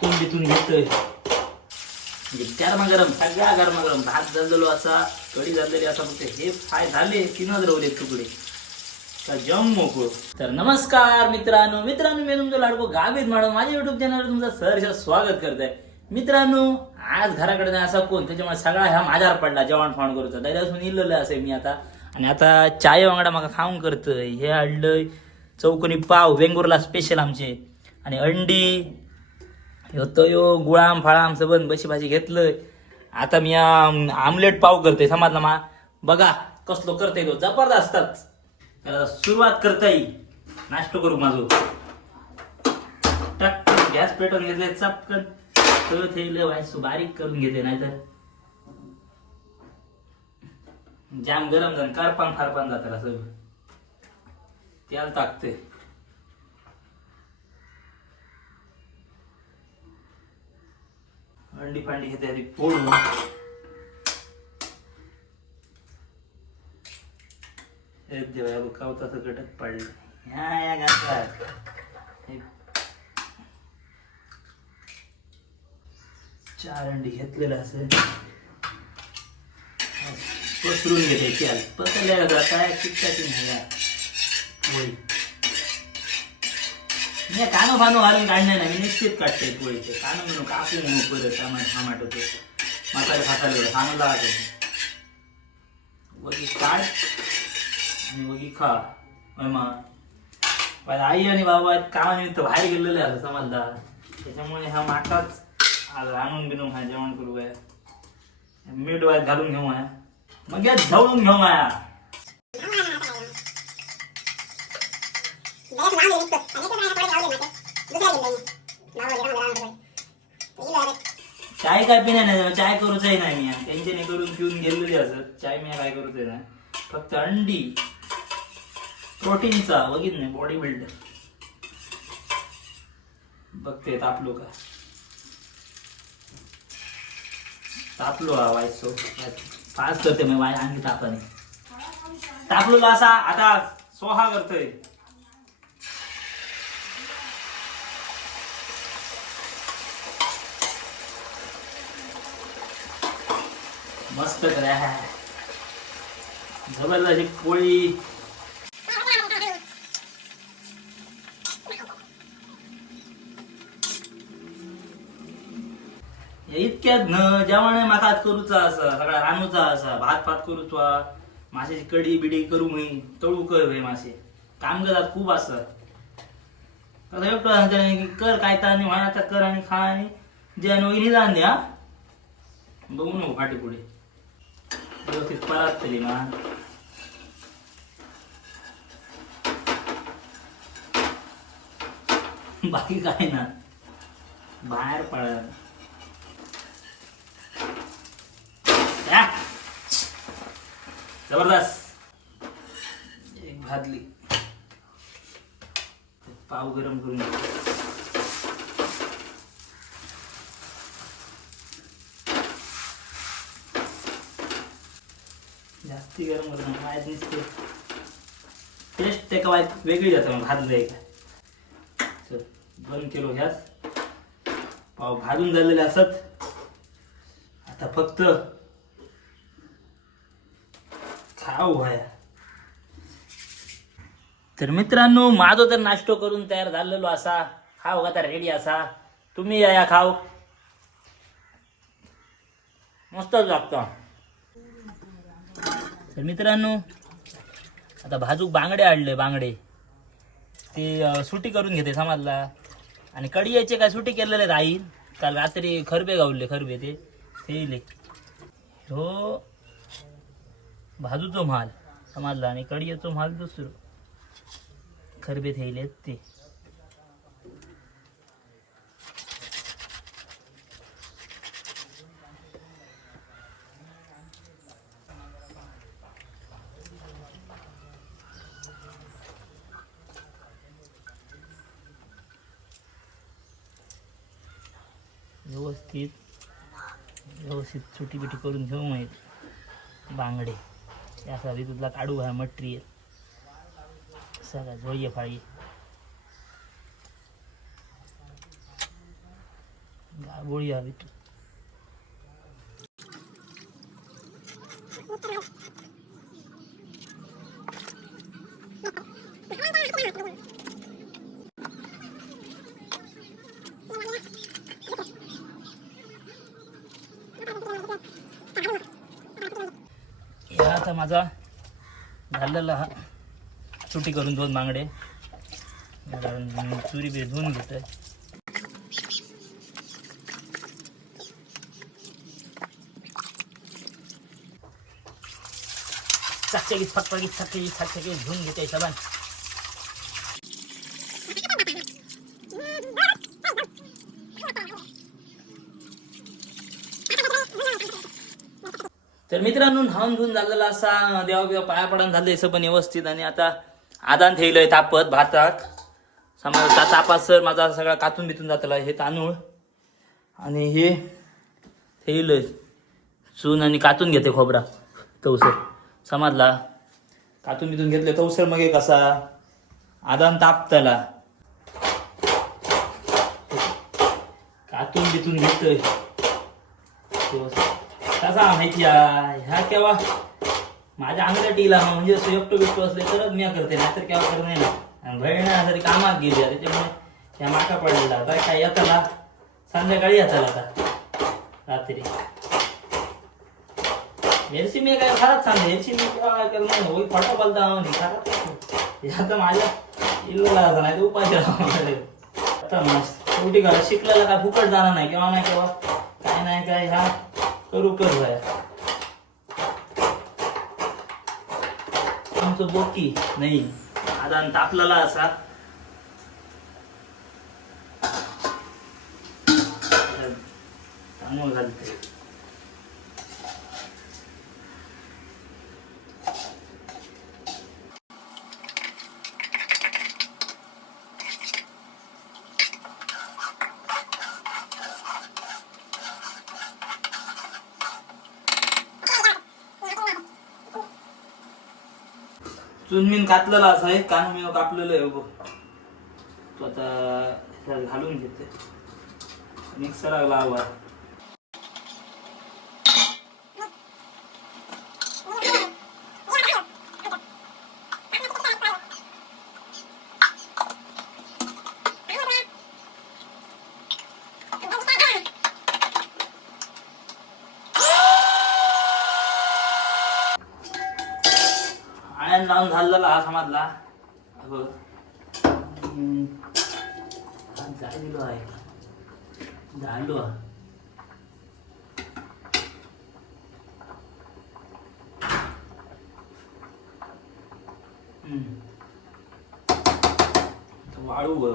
आतून बितून घेतोय गरम सगळ्या गरमागरम भात झालेलो असा कढी झालेली असा फक्त हे फाय झाले तीनच रवले तुकडे. जम मोकळो. तर नमस्कार मित्रांनो. मित्रांनो मी तुमचं लाडको गावीत म्हणून माझ्या युट्यूब चॅनलवर तुमचं सहर्ष स्वागत करत आहे मित्रांनो आज घराकडे नाही असा कोण? त्याच्यामुळे सगळा ह्या माझ्यावर पडला जेवण फावण करूचा. त्याच्यापासून इल्लेलं असेल मी आता. आणि आता चाय वांगडा माका खाऊन करतोय. हे हाडलंय चौकोनी पाव वेंगुर्ला स्पेशल आमचे. आणि अंडी ह्यो तो यो गुळाम फाळाम सबंध बशी भाजी घेतलंय. आता मी आमलेट पाव करतोय समजला मा. बघा कसलो करतोय तो. जबरदस्तच सुरुवात करता येईल नाश्तो करू माझो. टक गॅस पेटवून घेतले चपकन. तो थेले व्हायसो बारीक करून घेते नाहीतर. जाम गरम जाण कारपान फारपान जातात असं त्याला टाकते अंडी फांडी घेते आधी फोडून देवा बघ कावताचं गटक पाडलं. ह्या या घातला चार अंडी घेतलेलं असेल. पसरून घेते त्याल पसरल्या काय चिकटाची नाही पोळी मी कानो फानो घालून काढणार नाही मी निश्चित काढते पोळीचे कानो म्हणून कापू म्हणून परत टमाट टमाटो ते मसाले फासाले एवढं कानो लागत वगी काढ आणि वगी खा. होय मग पण आई आणि बाबा कामानिमित्त बाहेर गेलेले असं समजदार. त्याच्यामुळे हा माठाच आज आणून बिनून हा जेवण करू काय मीठ वाय घालून घेऊ मग या ढवळून घेऊ माया. चाय काय पिण्या नाही चाय करूच नाही मी. त्यांच्याने करून पिऊन गेलेली असत चाय मी काय करूच नाही. फक्त अंडी. प्रोटीनचा बघित नाही बॉडी बिल्डर बघते तापलो का? तापलो हा वायसो फास्ट करते मी वाय आणखी तापाने तापलो असा आता सोहा करतोय. मस्त करा जबरदस्त पोळी. हे इतक्यात न जेवण माका करूचा असा सगळा रानूचा असा भात भात करूचा माशाची कडी बिडी करू म्हणी तळू कर हे मासे. काम करतात खूप असं. एकटं कर कायता आणि म्हणा तर कर आणि खा आणि जे आणि वगैरे जाण द्या बघू नको फाटी पुढे व्यवस्थित परात तरी ना बाकी काय ना? बाहेर पडत. जबरदस्त. एक भाजली. पाव गरम करून जास्ती गरम करून माहीत नसते टेस्ट ते काय वेगळी जातं मग भाजलंय का चल दोन किलो गॅस पाव भाजून झालेले असत. आता फक्त खाऊ व्हाया तर मित्रांनो माझो तर नाश्तो करून तयार झालेलो असा. खाऊ तर रेडी असा. तुम्ही या या खाऊ. मस्तच लागतो. तर मित्रांनो आता भाजूक बांगडे आणले बांगडे. ते सुटी करून घेते समजला. आणि कडियाचे काय सुटी केलेले आहेत आई काल रात्री खरबे गावले खरबे ते. ते येले ह्यो भाजूचो माल समजला आणि कडियाचो माल दुसरं. खरबे थेयले ते. व्यवस्थित व्यवस्थित छोटी बिटी करून घेऊ माहीत बांगडे. यासाठी तुला काढू हा मटेरियल सगळं जोय फाळी. गाबोळी हवी तू. माझा झालेला हा. सुटी करून दोन बांगडे चुरी बी धुवून घेतोय. चाकचकीत फक्त चाकचकीत चाकचकीत धुवून घेते हिशोबान. तर मित्रांनो न्हावून धुवून झालेला असा देवा बिवा पाया पडून झालं असं पण व्यवस्थित. आणि आता आदान ठेवलंय तापत भातात. समज तापात सर माझा सगळा कातून बितून जातला हे तांदूळ. आणि हे ठेवलंय. चून आणि कातून घेते खोबरा तवसर. समजला कातून बितून घेतले तवसर मग एक कसा आदान तापतला. कातून बितून घेतोय. कसा माहिती हा ह्या केव्हा? माझ्या अंगल्या टीला म्हणजे असं एकटो बिकटो असले तरच मी करते नाहीतर केव्हा करणे ना बहीण कामात गेली त्याच्यामुळे ह्या माका पडलेला आता काय येताला? संध्याकाळी येताला आता. रात्री. हेरशी हो मी काय? खराच सांगते हेरशी मी केव्हा काय होई खोटा बोलता म्हणजे हे आता माझ्या इल्ला आता नाही उपाय आता मस्त. शेवटी घरात शिकलेला काय फुकट जाणार नाही केव्हा नाही केव्हा? काय नाही काय ह्या करू कर भाया आमचं बोकी नाही. आदान तापलेला असा. चांगलं घालते चुनमीन कातलेला असा आहे कान मी कापलेलं आहे बघ. तो आता घालून घेते. मिक्सर लावा आयन लावून झालेला हा समाजला बघ हम्म. हा जाय दिलो आहे झालो हा. हम्म. आता वाळू बघ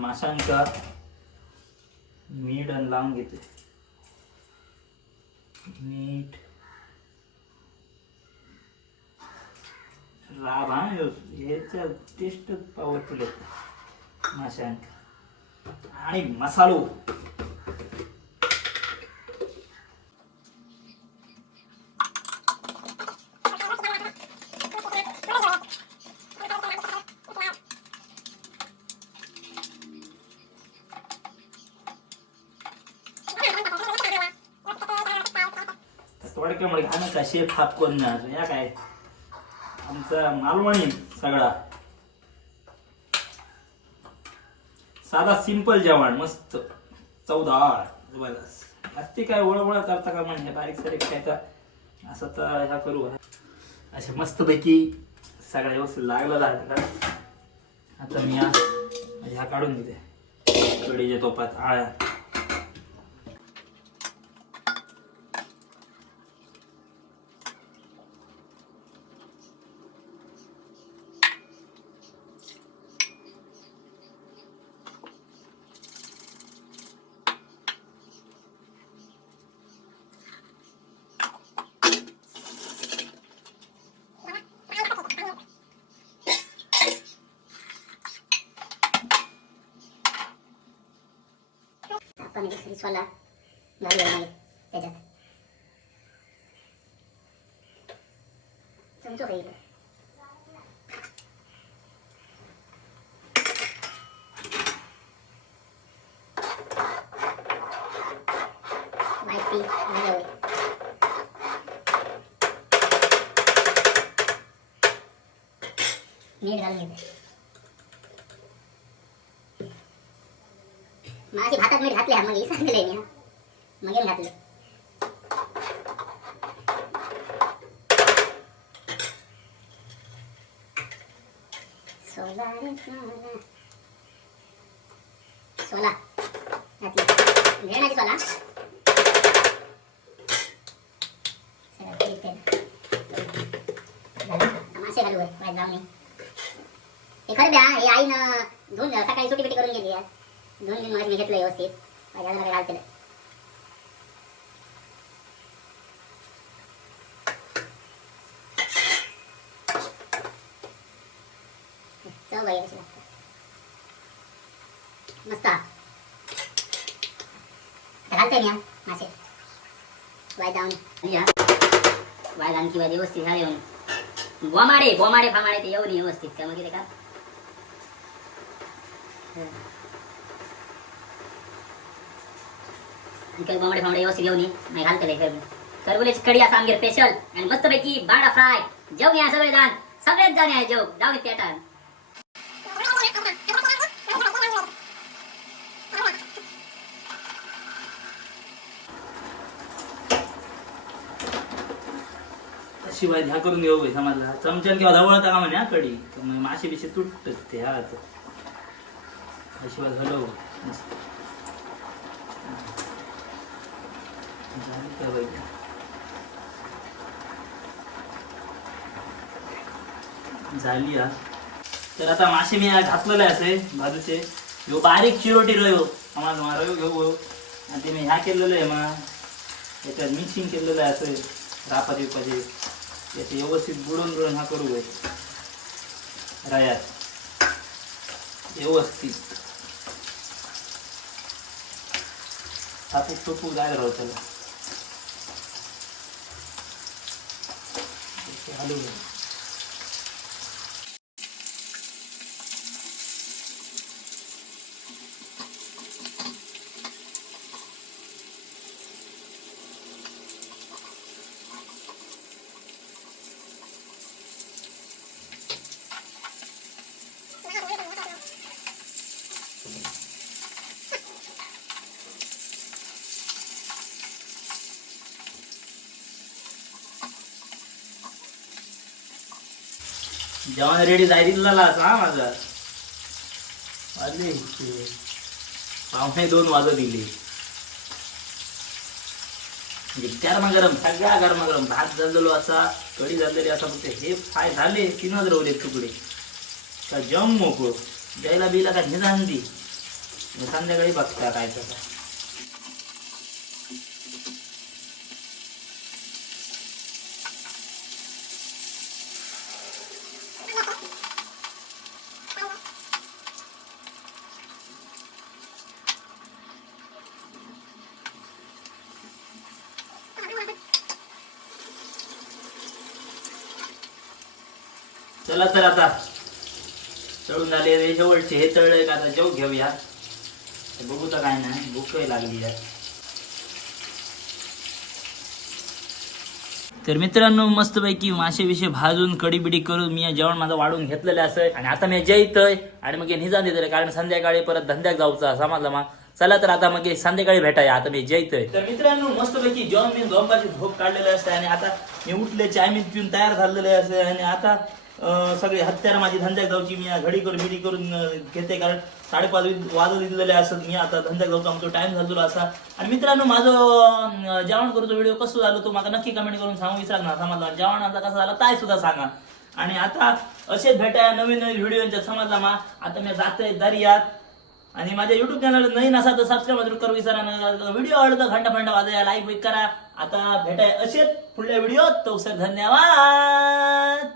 तर माशांका मीठ आणि लावून घेते. मीठ. राब हा ह्याच्या टेस्ट पॉवरफुल येते माशांका आणि मसालो. थोडक्यामुळे घाणं का? शेप हात कोण नाही या काय? आमचा मालवणी सगळा. साधा सिंपल जेवण मस्त. चौदार जबरदस्त. जास्ती काय ओळवळ करता का म्हणजे बारीक सारीक काय तर असं तर ह्या करू. असे मस्तपैकी सगळ्या व्यवस्थित लागलं आता मी ह्या काढून घेते. कढीच्या तोपात आळ्या. खरी सोला घालूया मागे त्याच्यात चमचो काही इकडं. माहिती घालावी मीठ घालून घेते माझी भातात मीठ घातले मग सांगले मी. मग घातले सोला सोला. सोला. घातली सोला. चला, ठीक आहे. मासे घालू आहे, बाहेर हे खरं द्या हे आईनं धुवून सकाळी सुटी बिटी करून गेली आहे. धुवून घेऊन मी घेतलं व्यवस्थित. माझ्या घराला घालते चव बाई कशी लागते. मस्त. घालते मी मासे. वाय जाऊन. या. वाय किंवा व्यवस्थित झाले येऊन बोमाडे बोमाडे फामाडे ते येऊन व्यवस्थित. त्यामध्ये ते का? काही बांगडे फामाडे व्यवस्थित घेऊन नाही घालते लय करबुल्याची कडी असा आमगे स्पेशल आणि मस्तपैकी बाडा फ्राय. जेव या सगळे जण सगळेच जण आहे जेव जाऊ पेटा शिवाय ह्या करून घेऊ बाई समाजला चमच्यान किंवा धवळता का म्हणे हा कडी तर मग मासे बिशे तुटत ते हा आता शिवाय घालव मस्त. झाली तर आता मासे मी घातलेले असे बाजूचे. ह्यो बारीक चिरोटी रयो हो. आम्हाला मारो घेऊ आणि ते मी ह्या केलेलं आहे मग. याच्यात मिक्सिंग केलेलं आहे असं. रापा बिपाचे. याचे व्यवस्थित बुडून बुडून हा करू होय. रायात. व्यवस्थित. हातात टोपू जायला राहू त्याला. ते हलवू दे. जेवण रेडी जायरी झाला असा हा माझा. वाजले पाहुणे दोन वाजत दिले गरम गरम सगळ्या गरम गरम भात झालेलो असा कढी झालेली असा फक्त हे फाय झाले तीनच रवले तुकडे. का जम मोकळ. द्यायला बिला का निदान दी संध्याकाळी बघता काय तसं चला तर आता. तळून झाले शेवटचे. हे तळले का आता जेव घेऊया. बघू तर काय नाही. भूकही लागली यार तर मित्रांनो मस्तपैकी माशेविषयी भाजून कडी बिडी करून मी जेवण माझं वाढून घेतलेलं असं. आणि आता मी जेतय आणि मग निजा निजान देतले कारण संध्याकाळी परत धंद्याक जाऊचा समजला मग चला तर आता मग संध्याकाळी भेटाया. आता मी जेयतय तर मित्रांनो मस्तपैकी जेवण मी झोपाची झोप काढलेले असते. आणि आता मी उठले चायमिन पिऊन तयार झालेले असते. आणि आता सगळे हत्यार माझी धंद्याक जाऊची मी घडी करून बिडी करून घेते. कारण साडेपाच वाजत दिलेले असत मी आता धंद्याक जाऊचा आमचा टाइम झालेलो असा. आणि मित्रांनो माझं जेवण करूचो व्हिडिओ कसं झालो तो मला नक्की कमेंट करून सांगू विसरा ना समजला जेवणाचा कसा झाला ताय सुद्धा सांगा. आणि आता असेच भेटाय नवीन नवीन व्हिडिओच्या समाजला मा. आता मी जातोय दर्यात. आणि माझ्या युट्यूब चॅनल नवीन असा तर सबस्क्राईब करू विसरा ना. व्हिडिओ आवडतो घंटा फंटा वाजया लाईक बिक करा. आता भेटाय असेच पुढल्या व्हिडिओ तो सर धन्यवाद!